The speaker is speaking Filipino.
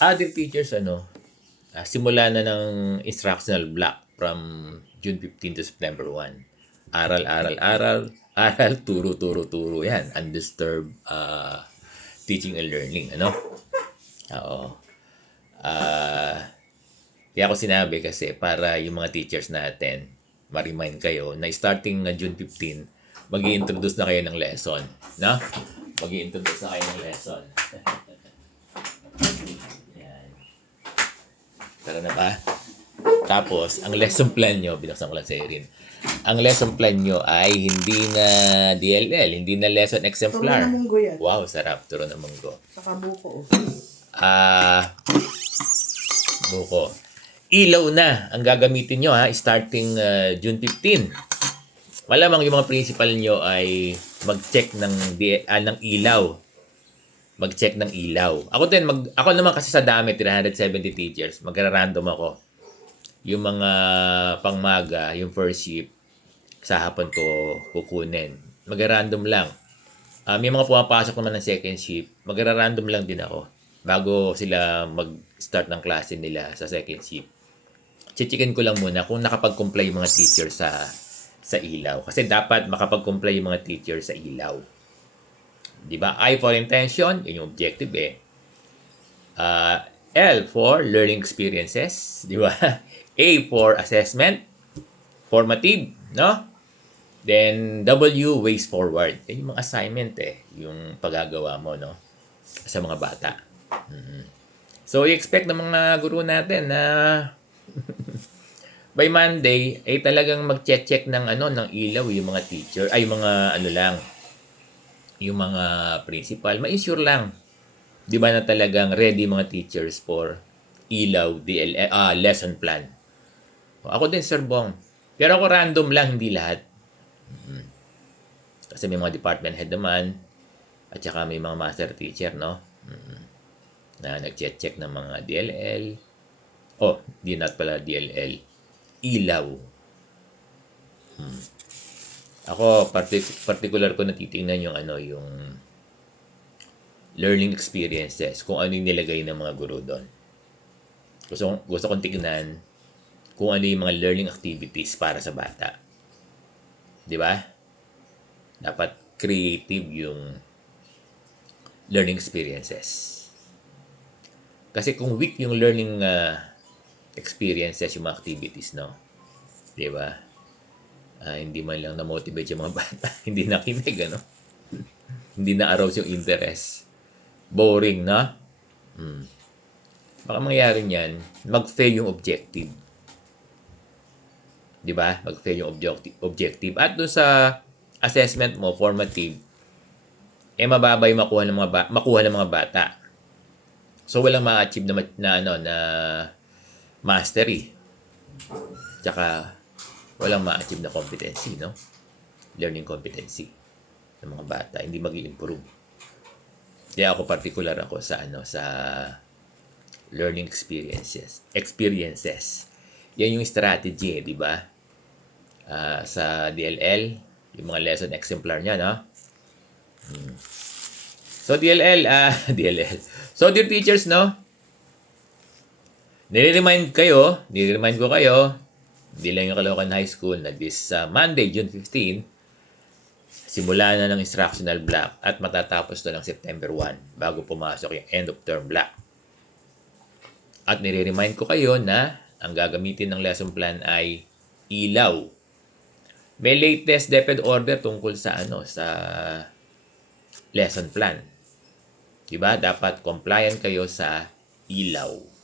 Other teachers, simula na ng instructional block from June 15 to September 1. Aral, aral, aral, aral, turo, turo, turo. Yan, undisturbed teaching and learning, Oo. Kaya ako sinabi kasi para yung mga teachers natin, ma-remind kayo na starting na June 15, mag-i-introduce na kayo ng lesson. No? Mag-i-introduce na kayo ng lesson. Yan. Tara na ba? Tapos, ang lesson plan nyo, binuksan ko lang sa rin. Ang lesson plan nyo ay hindi na DLL, hindi na lesson exemplar. Turo na munggo yan. Wow, sarap. Turo na munggo. Saka buko. Buko. Ilaw na ang gagamitin nyo starting June 15. Malamang yung mga principal nyo ay mag-check ng ilaw. Mag-check ng ilaw. Ako naman kasi sa dami, 370 teachers, magra-random ako. Yung mga pangmaga, yung first shift, sa hapon ko kukunin. Magra-random lang. May mga pumapasok naman ng second shift, magra-random lang din ako bago sila mag-start ng klase nila sa second shift. Chichikin ko lang muna kung nakapag-comply yung mga teacher sa ilaw. Kasi dapat makapag-comply yung mga teacher sa ilaw. Di ba? I for intention, yun yung objective L for learning experiences, di ba? A for assessment, formative, no? Then W, ways forward. Yan yung mga assignment yung paggagawa mo, no? Sa mga bata. So, i-expect ng mga guru natin na by Monday ay talagang mag-check ng ng ilaw yung mga teacher, ay mga yung mga principal, ma-ensure lang. 'Di ba na talagang ready mga teachers for ilaw, lesson plan. Ako din, Sir Bong. Pero ako random lang, hindi lahat. Kasi may mga department head naman at saka may mga master teacher, no? Na nag-check ng mga DLL. Not pala DLL. Ilaw. Ako, particular ko natitingnan yung yung learning experiences, kung ano yung nilagay ng mga guro doon. Gusto kong tignan kung ano yung mga learning activities para sa bata. Di ba? Dapat creative yung learning experiences. Kasi kung weak yung learning experiences, yung mga activities, no? Di ba? Hindi man lang na-motivate yung mga bata. Hindi nakinig, Hindi na-arouse yung interest. Boring, na? Baka mangyari niyan, mag-fail yung objective. Di ba? Mag-fail yung objective. At doon sa assessment mo, formative, mababa yung makuha ng mga bata. So, walang ma-achieve na mastery. Tsaka, walang ma-achieve na competency, no? Learning competency ng mga bata. Hindi mag-i-improve. Kaya ako particular ako sa learning experiences. Yan yung strategy, di ba? Sa DLL, yung mga lesson exemplar niya, no? So, DLL. So, dear teachers, no? Nire-remind ko kayo, hindi lang yung Caloocan High School na this Monday, June 15, simula na ng instructional block at matatapos na ng September 1 bago pumasok yung end of term block. At nire-remind ko kayo na ang gagamitin ng lesson plan ay ilaw. May latest DepEd order tungkol sa sa lesson plan. Diba? Dapat compliant kayo sa ilaw.